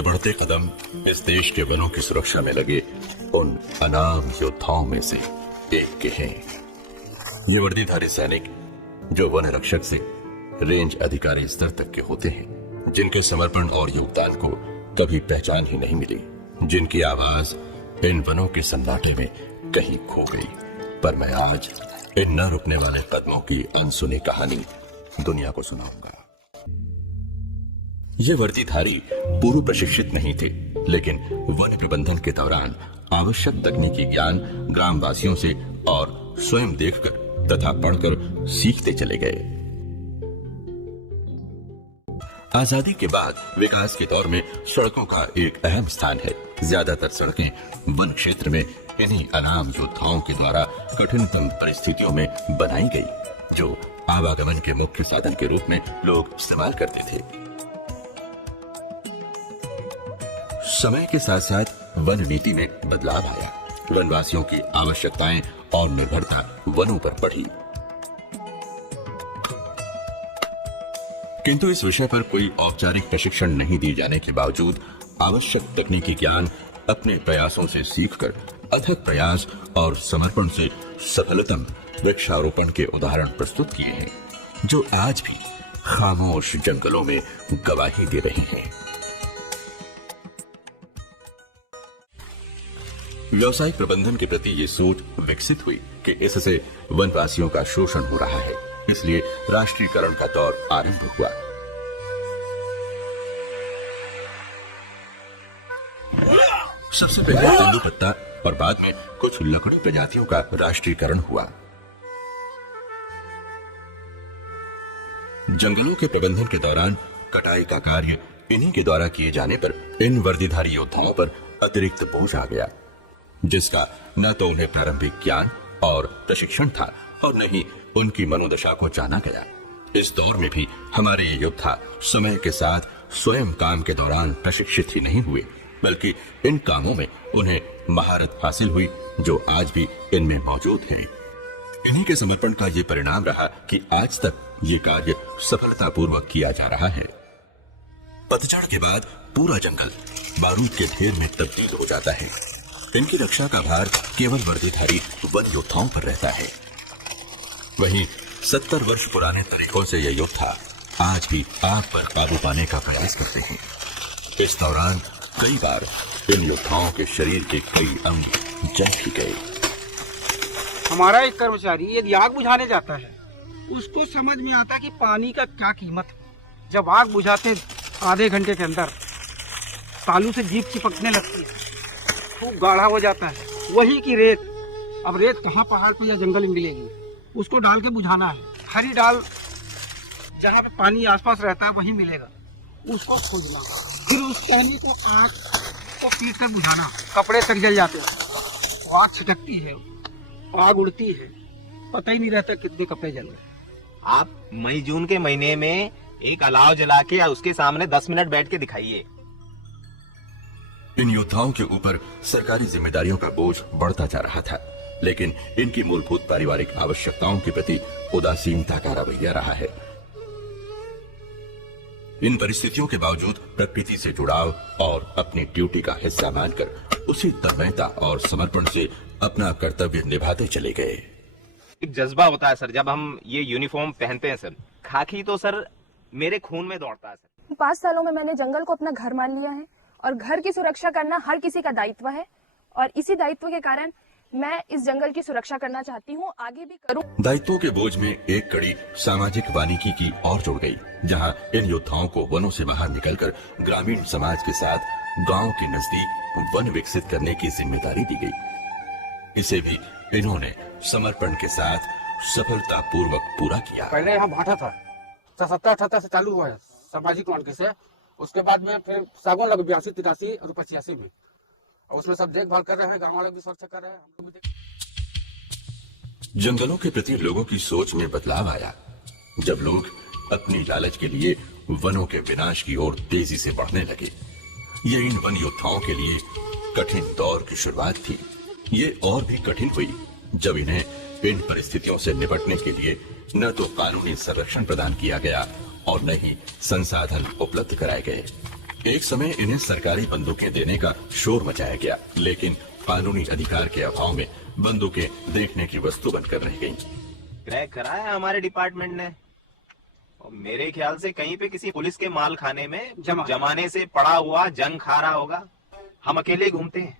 ये बढ़ते कदम इस देश के वनों की सुरक्षा में लगे उन अनाम योद्धाओं में से एक के हैं। ये वर्दीधारी सैनिक जो वन रक्षक से रेंज अधिकारी स्तर तक के होते हैं, जिनके समर्पण और योगदान को कभी पहचान ही नहीं मिली, जिनकी आवाज इन वनों के सन्नाटे में कहीं खो गई। पर मैं आज इन न रुकने वाले कदमों की अनसुनी कहानी दुनिया को सुनाऊंगा। ये वर्दीधारी पूर्व प्रशिक्षित नहीं थे, लेकिन वन प्रबंधन के दौरान आवश्यक तकनीकी ज्ञान ग्रामवासियों से और स्वयं देखकर तथा पढ़कर सीखते चले गए। आजादी के बाद विकास के दौर में सड़कों का एक अहम स्थान है। ज्यादातर सड़कें वन क्षेत्र में इन्हीं अनाम योद्धाओं के द्वारा कठिनतम परिस्थितियों में बनाई गई, जो आवागमन के मुख्य साधन के रूप में लोग इस्तेमाल करते थे। समय के साथ साथ वन नीति में बदलाव आया। वनवासियों की आवश्यकताएं और निर्भरता वनों पर बढ़ी, किंतु इस विषय पर कोई औपचारिक प्रशिक्षण नहीं दिए जाने के बावजूद आवश्यक तकनीकी ज्ञान अपने प्रयासों से सीखकर अथक प्रयास और समर्पण से सफलतम वृक्षारोपण के उदाहरण प्रस्तुत किए हैं, जो आज भी खामोश जंगलों में गवाही दे रहे हैं। व्यवसायिक प्रबंधन के प्रति ये सोच विकसित हुई कि इससे वनवासियों का शोषण हो रहा है, इसलिए राष्ट्रीयकरण का दौर आरंभ हुआ। सबसे पहले तेंदुपत्ता और बाद में कुछ लकड़ी प्रजातियों का राष्ट्रीयकरण हुआ। जंगलों के प्रबंधन के दौरान कटाई का कार्य इन्हीं के द्वारा किए जाने पर इन वर्दीधारी योद्धाओं पर अतिरिक्त बोझ आ गया, जिसका न तो उन्हें प्रारंभिक ज्ञान और प्रशिक्षण था और न ही उनकी मनोदशा को जाना गया। इस दौर में भी हमारे ये योद्धा समय के साथ स्वयं काम के दौरान प्रशिक्षित ही नहीं हुए, बल्कि इन कामों में उन्हें महारत हासिल हुई, जो आज भी इनमें मौजूद है। इन्हीं के समर्पण का ये परिणाम रहा कि आज तक ये कार्य सफलतापूर्वक किया जा रहा है। पतझड़ के बाद पूरा जंगल बारूद के ढेर में तब्दील हो जाता है। इनकी रक्षा का भार केवल वर्दीधारी वन योद्धाओं पर रहता है। वहीं 70 वर्ष पुराने तरीकों से ये योद्धा आज भी आग पर काबू पाने का प्रयास करते हैं। इस दौरान कई बार इन योद्धाओं के शरीर के कई अंग जल भी गए। हमारा एक कर्मचारी यदि आग बुझाने जाता है, उसको समझ में आता कि पानी का क्या कीमत है। जब आग बुझाते आधे घंटे के अंदर तालू से जीप चिपकने लगती है, खूब गाढ़ा हो जाता है। वही की रेत, अब रेत कहाँ पहाड़ पे या जंगल में मिलेगी, उसको डाल के बुझाना है। हरी डाल जहाँ पे पानी आसपास रहता है वही मिलेगा, उसको खोजना, फिर उस टहनी को आग को पीट कर बुझाना। कपड़े तक जल जाते हैं, आग छिटकती है, आग उड़ती है, पता ही नहीं रहता कितने कपड़े जल गए। आप मई जून के महीने में एक अलाव जला के उसके सामने 10 मिनट बैठ के दिखाइए। इन योद्धाओं के ऊपर सरकारी जिम्मेदारियों का बोझ बढ़ता जा रहा था, लेकिन इनकी मूलभूत पारिवारिक आवश्यकताओं के प्रति उदासीनता का रवैया रहा है। इन परिस्थितियों के बावजूद प्रकृति से जुड़ाव और अपनी ड्यूटी का हिस्सा मानकर उसी तन्मयता और समर्पण से अपना कर्तव्य निभाते चले गए। एक जज्बा होता है सर, जब हम ये यूनिफॉर्म पहनते हैं सर, खाकी तो सर मेरे खून में दौड़ता है सर। 5 सालों में मैंने जंगल को अपना घर मान लिया है और घर की सुरक्षा करना हर किसी का दायित्व है, और इसी दायित्व के कारण मैं इस जंगल की सुरक्षा करना चाहती हूँ, आगे भी करूँ। दायित्वों के बोझ में एक कड़ी सामाजिक वानिकी की और जुड़ गई, जहाँ इन योद्धाओं को वनों से बाहर निकलकर ग्रामीण समाज के साथ गांव के नजदीक वन विकसित करने की जिम्मेदारी दी गई। इसे भी इन्होंने समर्पण के साथ सफलता पूर्वक पूरा किया। पहले यहाँ भाटा था, 70-78 से चालू हुआ है सामाजिक वन से। उसके बाद में फिर सागौन लगा 82-83 और 85 में, और उसमें सब देखभाल कर रहे हैं, गाँव वाले भी सुरक्षा कर रहे हैं, हम लोग भी। जंगलों के प्रति लोगों की सोच में बदलाव आया, जब लोग अपनी लालच के लिए वनों के विनाश की ओर तेजी से बढ़ने लगे। ये इन वन योद्धाओं के लिए कठिन दौर की शुरुआत थी। ये और भी कठिन हुई जब इन्हें इन परिस्थितियों से निपटने के लिए न तो कानूनी संरक्षण प्रदान किया गया और न ही संसाधन उपलब्ध कराए गए। एक समय इन्हें सरकारी बंदूकें देने का शोर मचाया गया, लेकिन कानूनी अधिकार के अभाव में बंदूकें देखने की वस्तु बनकर रह गईं। क्रैक कराया हमारे डिपार्टमेंट ने, और मेरे ख्याल से कहीं पे किसी पुलिस के माल खाने में जमाने से पड़ा हुआ जंग खा रहा होगा। हम अकेले घूमते हैं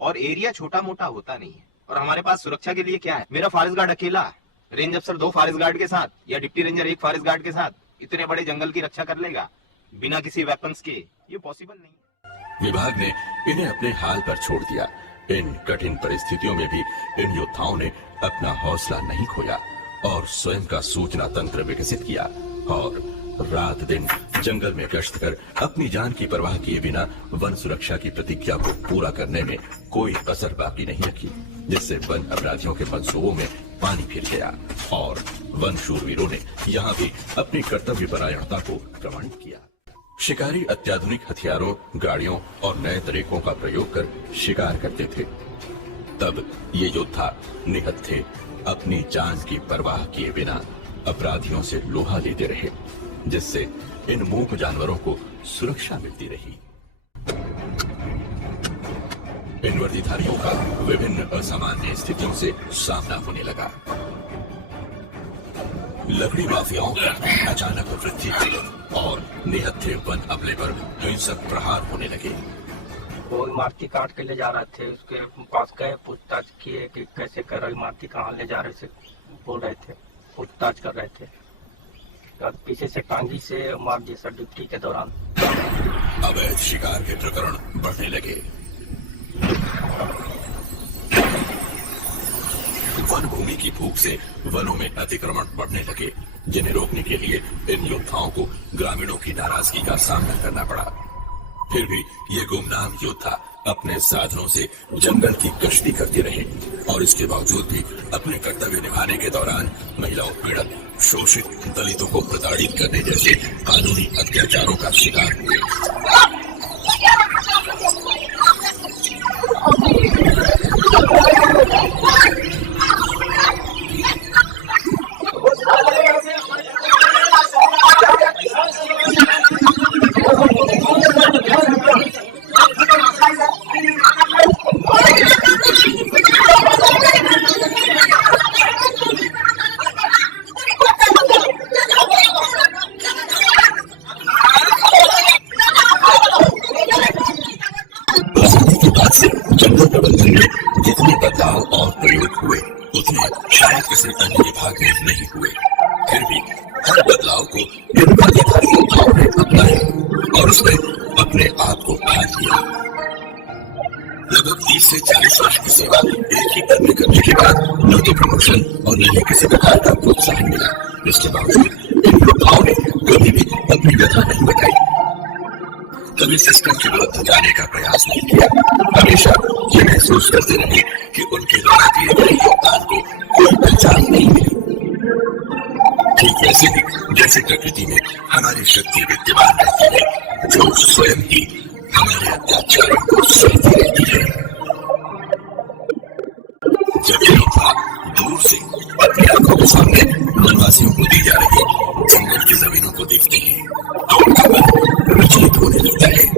और एरिया छोटा मोटा होता नहीं है, और हमारे पास सुरक्षा के लिए क्या है? मेरा फॉरेस्ट गार्ड अकेला, रेंज अफसर 2 फॉरेस्ट गार्ड के साथ या डिप्टी रेंजर 1 फॉरेस्ट गार्ड के साथ इतने बड़े जंगल की रक्षा कर लेगा बिना किसी वेपन्स के? ये पॉसिबल नहीं। विभाग ने इन्हें अपने हाल पर छोड़ दिया। इन कठिन परिस्थितियों में भी इन योद्धाओं ने अपना हौसला नहीं खोया और स्वयं का सूचना तंत्र विकसित किया और रात दिन जंगल में गश्त कर अपनी जान की परवाह किए बिना वन सुरक्षा की प्रतिज्ञा को पूरा करने में कोई कसर बाकी नहीं रखी, जिससे वन अपराधियों के मंसूबों में पानी फिर गया और वन शूरवीरों ने यहाँ भी अपनी कर्तव्य परायणता को प्रमाणित किया। शिकारी अत्याधुनिक हथियारों, गाड़ियों और नए तरीकों का प्रयोग कर शिकार करते थे। तब ये योद्धा निहत्थे अपनी जान की परवाह किए बिना अपराधियों से लोहा लेते रहे, जिससे इन मूक जानवरों को सुरक्षा मिलती रही। इन वर्दीधारियों का विभिन्न असामान्य स्थितियों से सामना होने लगा। लकड़ी माफियाओं पर अचानक वृद्धि हुई और निहत्थे वन हमले पर हिंसक प्रहार होने लगे। वो इमारती काट के ले जा रहे थे, उसके पास गए, पूछताछ किए कि कैसे कर रहे, इमारती कहाँ ले जा रहे थे, बोल रहे थे, पूछताछ कर रहे थे। पीछे से टांगी से मार दिया सर ड्यूटी के दौरान। अवैध शिकार के प्रकरण बढ़ने लगे। वन भूमि की भूख से वनों में अतिक्रमण बढ़ने लगे, जिन्हें रोकने के लिए इन योद्धाओं को ग्रामीणों की नाराजगी का सामना करना पड़ा। फिर भी ये गुमनाम योद्धा अपने साधनों से जंगल की कश्ती करते रहे और इसके बावजूद भी अपने कर्तव्य निभाने के दौरान महिला उत्पीड़न, शोषित दलितों को प्रताड़ित करने जैसे कानूनी अत्याचारों का शिकार हुए। जंगल प्रबंधन में जितने बदलाव और प्रयोग हुए उतने शायद किसी अन्य विभाग में नहीं हुए। फिर भी हर बदलाव को इन वर्दीधारी योद्धाओं ने अपनाया और उसमें अपने आप को ढाल दिया। लगभग 30 से 40 वर्ष की सेवा एक ही कर्म करने के बाद न तो प्रमोशन और न ही किसी प्रकार का प्रोत्साहन मिला। इसके बावजूद इन योद्धाओं ने कभी भी अपनी व्यथा नहीं बताई, कभी सिस्टम के विरुद्ध जाने का प्रयास नहीं किया। हमेशा ये महसूस करते रहे कि उनके द्वारा दिए गए योगदान को कोई पहचान नहीं मिली। ठीक वैसे ही जैसे प्रकृति में हमारी शक्ति विद्यमान रहती है, जो स्वयं ही हमारे अत्याचारों को सहती रहती है। जब ये योद्धा दूर से अपनी आंखों के सामने वनवासियों को दी जा रही जंगल की जमीनों को देखते हैं तो उनका मन विचलित होने लगता है।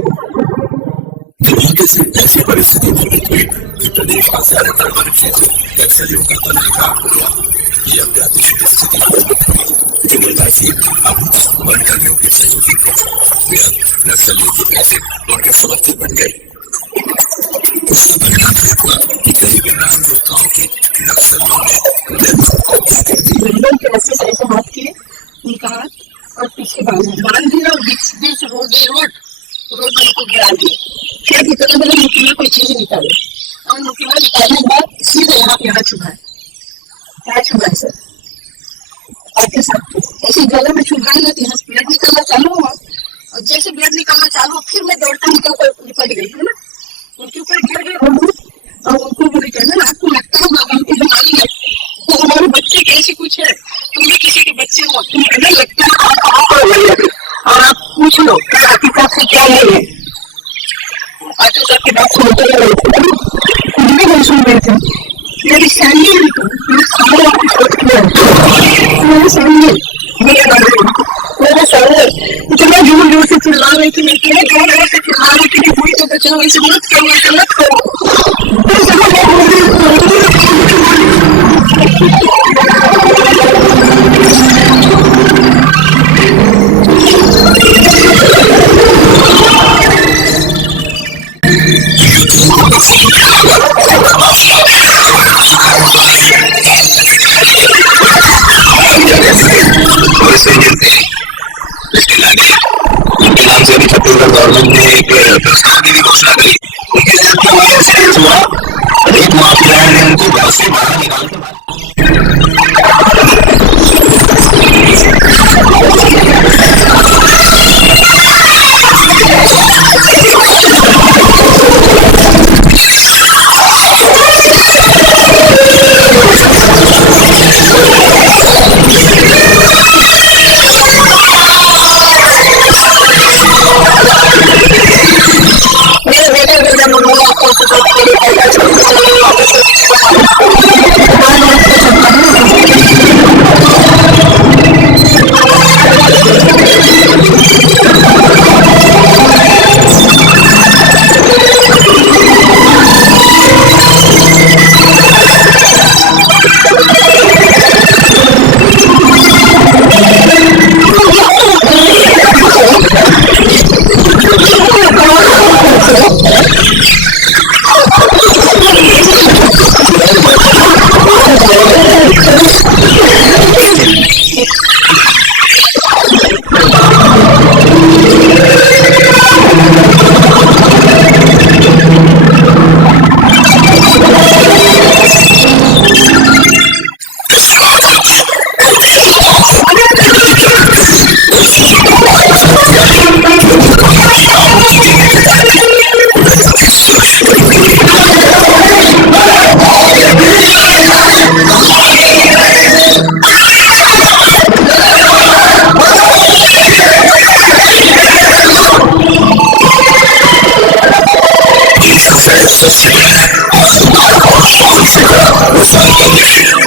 से ऐसी परिस्थिति निर्मित हुई कि प्रदेश का ज्यादातर वन क्षेत्र नक्सलियों का तनाव हो गया। ये अत्याधिक स्थिति जंगलवासी अब वन कर्मियों के सहयोगी थे, वे अब नक्सलियों के पैसे उनके समर्थक बन गए। उसका परिणाम हुआ कि कई गुमनाम योद्धाओं की नक्सलियों ने हत्या कर दी। ऐसे हाथ किए, उनका हाथ और पीछे बांध दिया और बीच रोड को गिरा दिए। फिर कितने बड़े मुकदमे कोई चीज निकाले और मुकदमा निकालने के बाद सीधे यहाँ चुभा है सर आपके साथ ऐसे गले में चुभा है तो यहाँ से ब्लड निकलना चालू हुआ और जैसे ब्लड निकलना चालू फिर मैं दौड़ता निकल निपट गई है ना, उनके ऊपर गिर गए और उनको बोले कहना आपको लगता है बाबा की बीमारी है तो हमारे बच्चे कैसे कुछ है, तुम भी किसी के बच्चे हो, तुम्हें लगता है और आप पूछ लो आपके साथ से क्या है। आटे साहब की बात सुनते रहे थे, कुछ भी नहीं सुन रहे थे। मेरी सैंडल मेरा सैंडल इतना जोर जोर से चिल्ला रही थी, मैं तुम्हें 2 मिनट से चिल्ला रही थी कि बुढ़ी को बचाओ, ऐसे मत करो, ऐसे मत करो। उनके नाम से अभी छत्तीसगढ़ गवर्नमेंट ने एक पुरस्कार की भी घोषणा करी। उनके साथ में एक्सीडेंट हुआ, एक माफिया ने उनको घर से बाहर निकाल के मारा। Thank you.